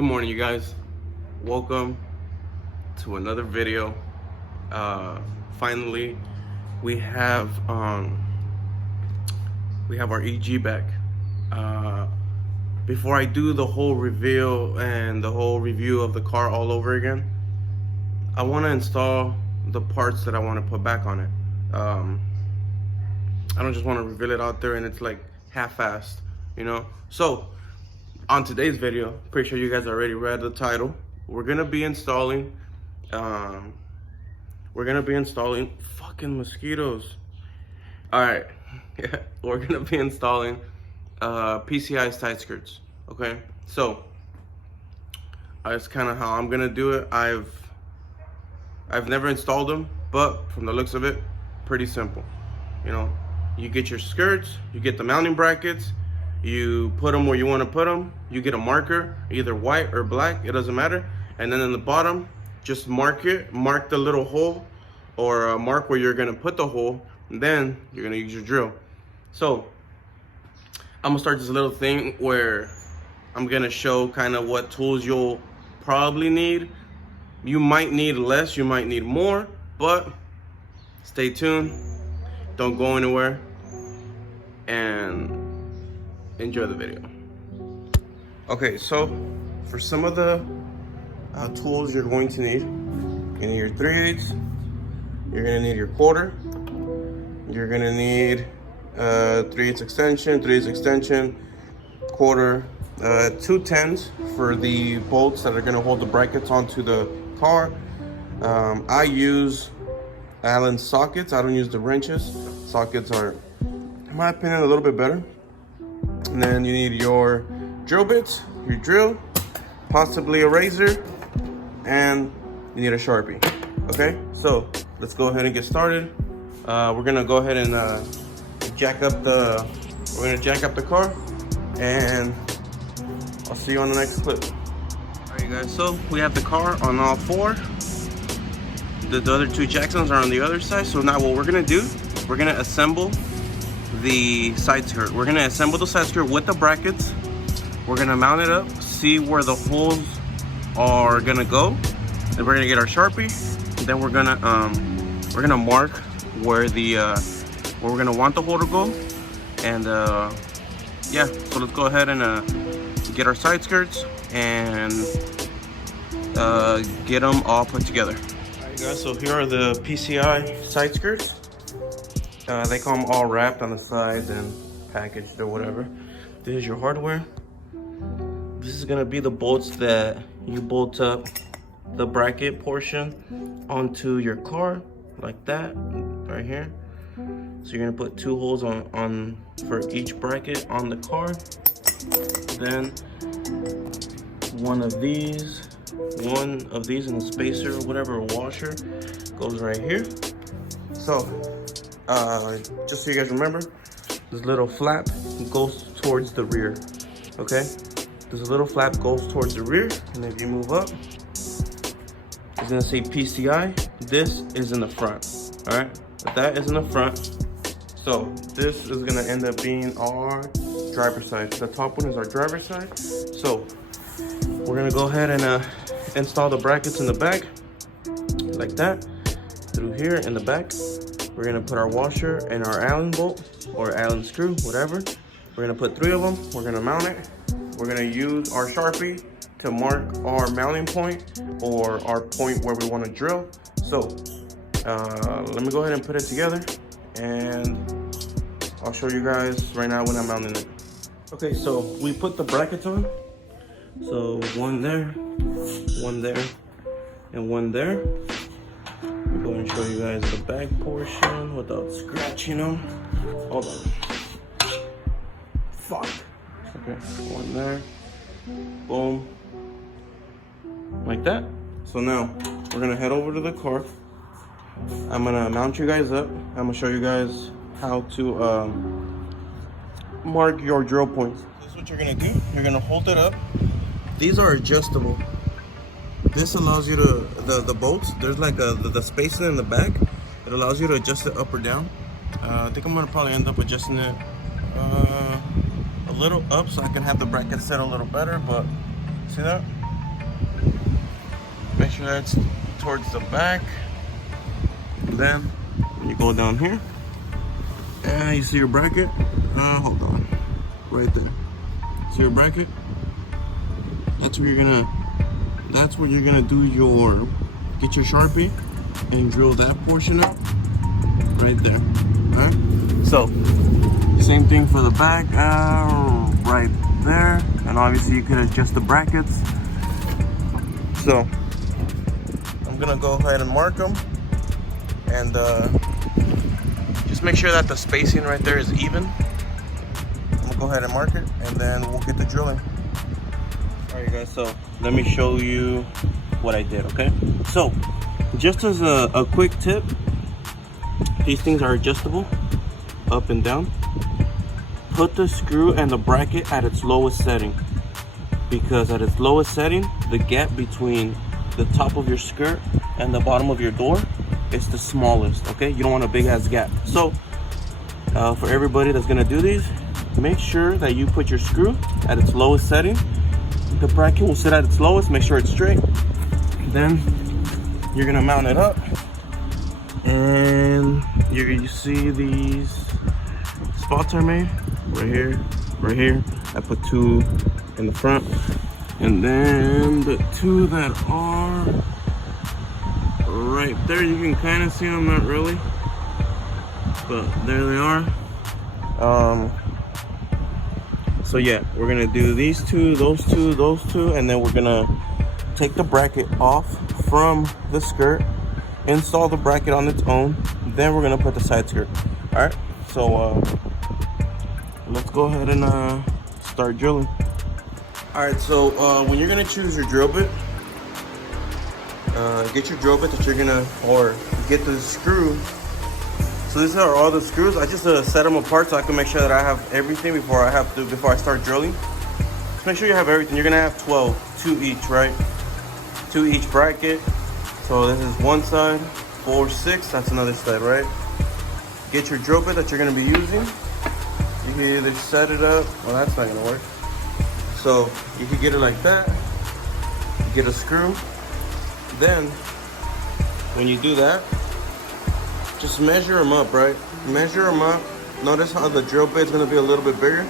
Good morning, you guys. Welcome to another video. Finally, we have our EG back. Before I do the whole reveal and the whole review of the car all over again, I want to install the parts that I want to put back on it. I don't just want to reveal it out there and it's like half-assed, you know. So on today's video, pretty sure you guys already read the title. We're gonna be installing fucking mosquitoes. All right. We're gonna be installing PCI side skirts. Okay, so that's kind of how I'm gonna do it. I've never installed them, but from the looks of it, pretty simple. You know, you get your skirts, you get the mounting brackets, you put them where you want to put them, you get a marker, either white or black, it doesn't matter, and then in the bottom, just mark the little hole, or mark where you're going to put the hole, and then you're going to use your drill. So I'm going to start this little thing where I'm going to show kind of what tools you'll probably need. You might need less, you might need more, but stay tuned, don't go anywhere, and enjoy the video. Okay, so for some of the tools you're going to need, you need your 3/8, you're gonna need your quarter, you're gonna need 3/8 extension, quarter, 2 10s for the bolts that are gonna hold the brackets onto the car. I use Allen sockets. I don't use the wrenches. Sockets are, in my opinion, a little bit better. And then you need your drill bits, your drill, possibly a razor, and you need a Sharpie. Okay, so let's go ahead and get started. We're gonna go ahead and jack up the car, and I'll see you on the next clip. All right, you guys. So we have the car on all four. The other two Jacksons are on the other side. So now what we're gonna do, we're gonna assemble the side skirt. We're gonna assemble the side skirt with the brackets. We're gonna mount it up, see where the holes are gonna go. Then we're gonna get our Sharpie. And then we're gonna mark where we're gonna want the hole to go. And yeah, so let's go ahead and get our side skirts and get them all put together. All right, guys. So here are the PCI side skirts. They come all wrapped on the sides and packaged or whatever. This is your hardware. This is gonna be the bolts that you bolt up the bracket portion onto your car, like that, right here. So you're gonna put 2 holes on for each bracket on the car. Then one of these in the spacer or whatever, a washer, goes right here. So just so you guys remember, this little flap goes towards the rear. Okay, this little flap goes towards the rear, and if you move up, it's gonna say PCI. This is in the front. All right, that is in the front. So this is gonna end up being our driver's side. The top one is our driver's side. So we're gonna go ahead and install the brackets in the back, like that, through here in the back. We're gonna put our washer and our Allen bolt or Allen screw, whatever. We're gonna put 3 of them. We're gonna mount it. We're gonna use our Sharpie to mark our mounting point or our point where we want to drill. So let me go ahead and put it together, and I'll show you guys right now when I'm mounting it. Okay, so we put the brackets on. So one there, and one there. I'm going to show you guys the back portion without scratching them. Hold on. Fuck. Okay, one there. Boom. Like that. So now we're gonna head over to the car. I'm gonna mount you guys up. I'm gonna show you guys how to mark your drill points. This is what you're gonna do. You're gonna hold it up. These are adjustable. This allows you to, the bolts, there's like the spacing in the back. It allows you to adjust it up or down. I think I'm gonna probably end up adjusting it a little up so I can have the bracket set a little better, but see that? sure that's towards the back. Then you go down here and you see your bracket. Hold on, right there. See your bracket? That's where you're gonna do your, get your Sharpie and drill that portion up right there. Alright? So same thing for the back, right there. And obviously you can adjust the brackets. So I'm gonna go ahead and mark them, and just make sure that the spacing right there is even. I'm gonna go ahead and mark it, and then we'll get to drilling. Alright guys, so let me show you what I did, okay? So just as a quick tip, these things are adjustable up and down. Put the screw and the bracket at its lowest setting, because at its lowest setting, the gap between the top of your skirt and the bottom of your door is the smallest, okay? You don't want a big ass gap. So for everybody that's gonna do these, make sure that you put your screw at its lowest setting. The bracket will sit at its lowest, make sure it's straight. Then you're gonna mount it up, and you see these spots I made right here. I put 2 in the front, and then the 2 that are right there, you can kind of see them, not really, but there they are. So yeah, we're gonna do these 2, those 2, those 2, and then we're gonna take the bracket off from the skirt, install the bracket on its own, then we're gonna put the side skirt. All right, so let's go ahead and start drilling. All right, so when you're gonna choose your drill bit, get your drill bit that you're gonna, or get the screw. So these are all the screws. I just set them apart so I can make sure that I have everything before I start drilling. Just make sure you have everything. You're gonna have 12, 2 each, right? 2 each bracket. So this is one side, 4, 6. That's another side, right? Get your drill bit that you're gonna be using. You can either set it up. Well, that's not gonna work. So you can get it like that. Get a screw. Then when you do that, just measure them up, right? Measure them up. Notice how the drill bit's gonna be a little bit bigger.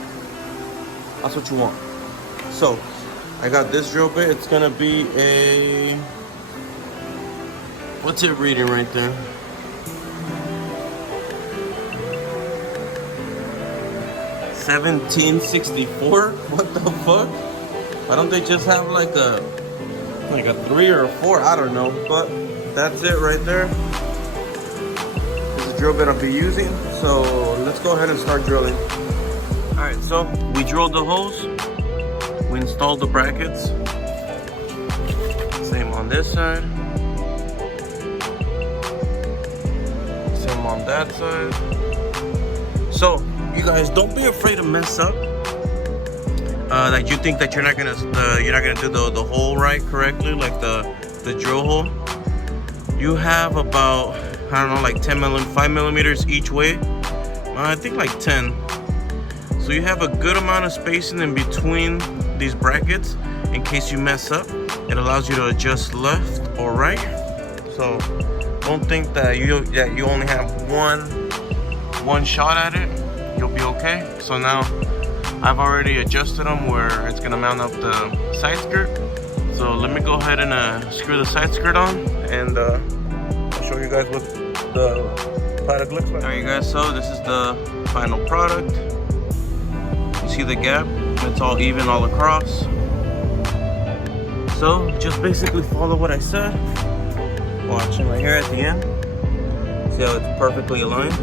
That's what you want. So I got this drill bit. It's gonna be a, what's it reading right there? $17.64? What the fuck? Why don't they just have like a 3 or a 4? I don't know, but that's it right there. This is the drill bit I'll be using. So let's go ahead and start drilling. All right, so we drilled the holes. We installed the brackets. Same on this side. Same on that side. So you guys, don't be afraid to mess up. Like you think that you're not gonna do the hole right correctly, like the drill hole. You have about, I don't know, like 5 millimeters each way. I think like 10. So you have a good amount of spacing in between these brackets in case you mess up. It allows you to adjust left or right. So don't think that you only have one shot at it. You'll be okay. So now I've already adjusted them where it's gonna mount up the side skirt. So let me go ahead and screw the side skirt on, and I'll show you guys what the product looks like. Alright you guys, so this is the final product. You see the gap? It's all even all across. So just basically follow what I said. Watch it right here at the end. See how it's perfectly aligned?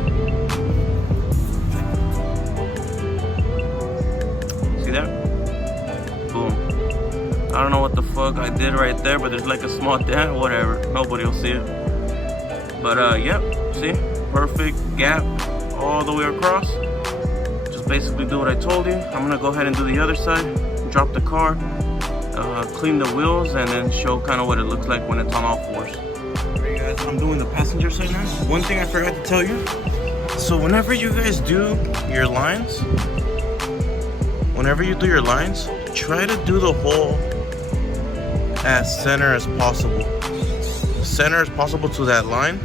See that? Boom. I don't know what the fuck I did right there, but there's like a small dent, whatever. Nobody will see it. But yep, see? Perfect gap all the way across. Just basically do what I told you. I'm gonna go ahead and do the other side. Drop the car, clean the wheels, and then show kind of what it looks like when it's on all fours. Alright guys, I'm doing the passenger side now. One thing I forgot to tell you. So whenever you guys do your lines, try to do the hole as center as possible. center as possible to that line,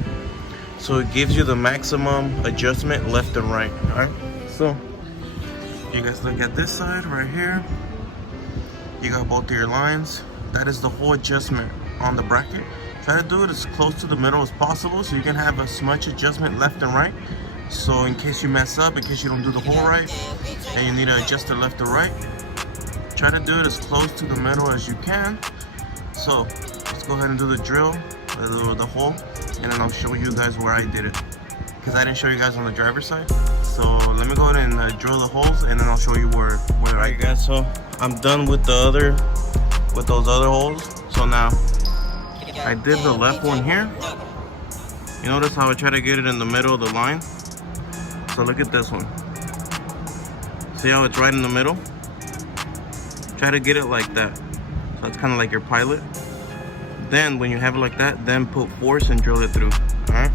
so it gives you the maximum adjustment left and right. All right, so you guys look at this side right here. You got both of your lines. That is the whole adjustment on the bracket. Try to do it as close to the middle as possible so you can have as much adjustment left and right. So in case you mess up, in case you don't do the hole right and you need to adjust it left or right, try to do it as close to the middle as you can. So let's go ahead and do the drill, the hole, and then I'll show you guys where I did it, because I didn't show you guys on the driver's side. So let me go ahead and drill the holes, and then I'll show you where I guys. So I'm done with those other holes. So now I did the left one here. You notice how I try to get it in the middle of the line? So look at this one. See how it's right in the middle? Try to get it like that. So it's kind of like your pilot. Then when you have it like that, then put force and drill it through. Alright?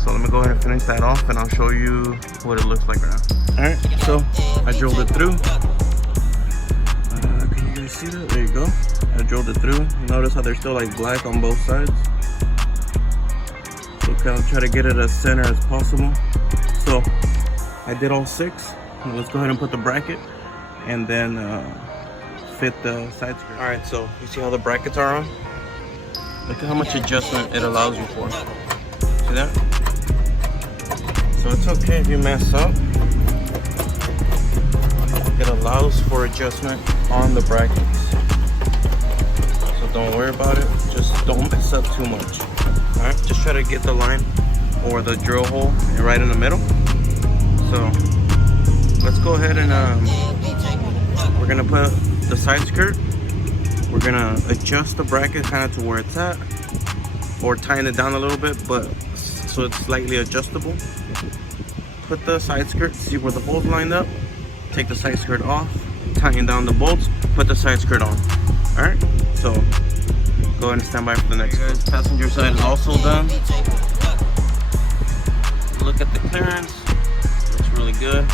So let me go ahead and finish that off, and I'll show you what it looks like right now. Alright, so I drilled it through. Can you guys see that? There you go. I drilled it through. Notice how they're still like black on both sides. So kind of try to get it as center as possible. So I did all 6. Let's go ahead and put the bracket and then fit the side skirt. All right, so you see how the brackets are on? Look at how much adjustment it allows you for. See that? So it's okay if you mess up. It allows for adjustment on the brackets. So don't worry about it. Just don't mess up too much. All right, just try to get the line or the drill hole right in the middle. So let's go ahead and we're gonna put the side skirt. We're gonna adjust the bracket kind of to where it's at, or tighten it down a little bit, but so it's slightly adjustable. Put the side skirt, see where the holes lined up. Take the side skirt off, tighten down the bolts, put the side skirt on. All right, so go ahead and stand by for the next. Guys, passenger side is also done. Look at the clearance, looks really good.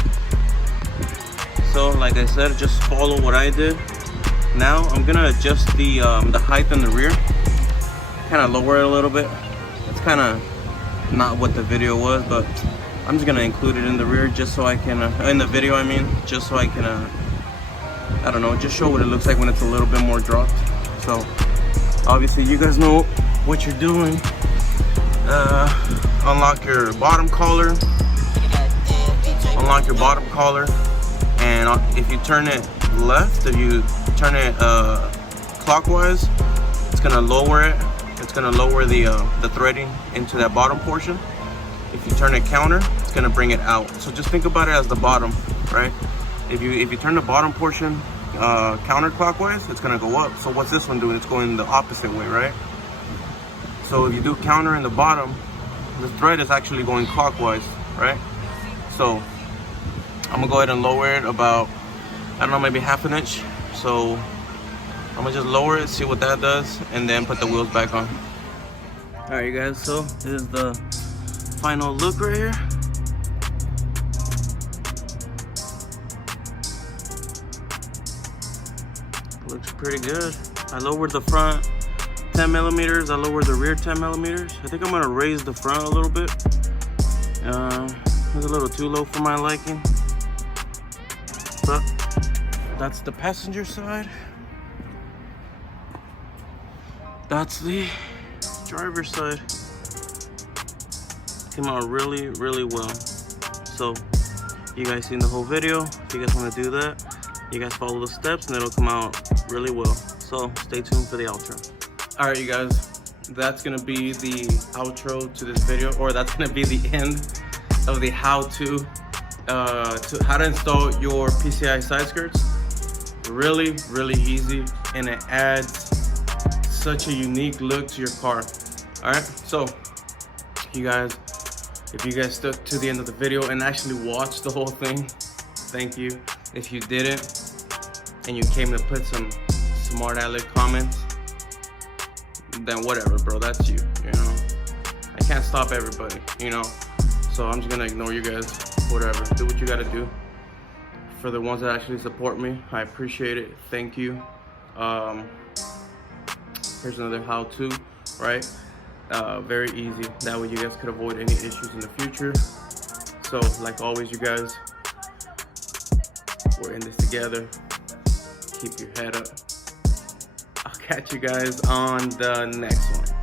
So like I said, just follow what I did. Now I'm gonna adjust the height in the rear, kind of lower it a little bit. It's kind of not what the video was, but I'm just gonna include it in the rear just so I can, in the video I mean, just so I can, I don't know, just show what it looks like when it's a little bit more dropped. So obviously you guys know what you're doing. Unlock your bottom collar, and if you turn it left, if you turn it clockwise, it's gonna lower it. It's gonna lower the threading into that bottom portion. If you turn it counter, it's gonna bring it out. So just think about it as the bottom, right? If you turn the bottom portion counterclockwise, it's gonna go up. So what's this one doing? It's going the opposite way, right? So if you do counter in the bottom, the thread is actually going clockwise, right? So I'm gonna go ahead and lower it about, I don't know, maybe half an inch. So I'm gonna just lower it, see what that does, and then put the wheels back on. All right, you guys, so this is the final look right here. Looks pretty good. I lowered the front 10 millimeters. I lowered the rear 10 millimeters. I think I'm gonna raise the front a little bit. It's a little too low for my liking. But that's the passenger side. That's the driver's side. Came out really, really well. So you guys seen the whole video. If you guys want to do that, you guys follow the steps and it'll come out really well. So stay tuned for the outro. All right, you guys, that's gonna be the outro to this video, or that's gonna be the end of the how to install your PCI side skirts. Really, really easy, and it adds such a unique look to your car. All right, so you guys, if you guys stuck to the end of the video and actually watched the whole thing, thank you. If you didn't and you came to put some smart aleck comments, then whatever, bro, that's you, you know. I can't stop everybody, you know, so I'm just gonna ignore you guys. Whatever, do what you gotta do. For the ones that actually support me, I appreciate it. Thank you. Here's another how-to. right? Very easy. That way you guys could avoid any issues in the future. So like always, you guys, we're in this together. Keep your head up. I'll catch you guys on the next one.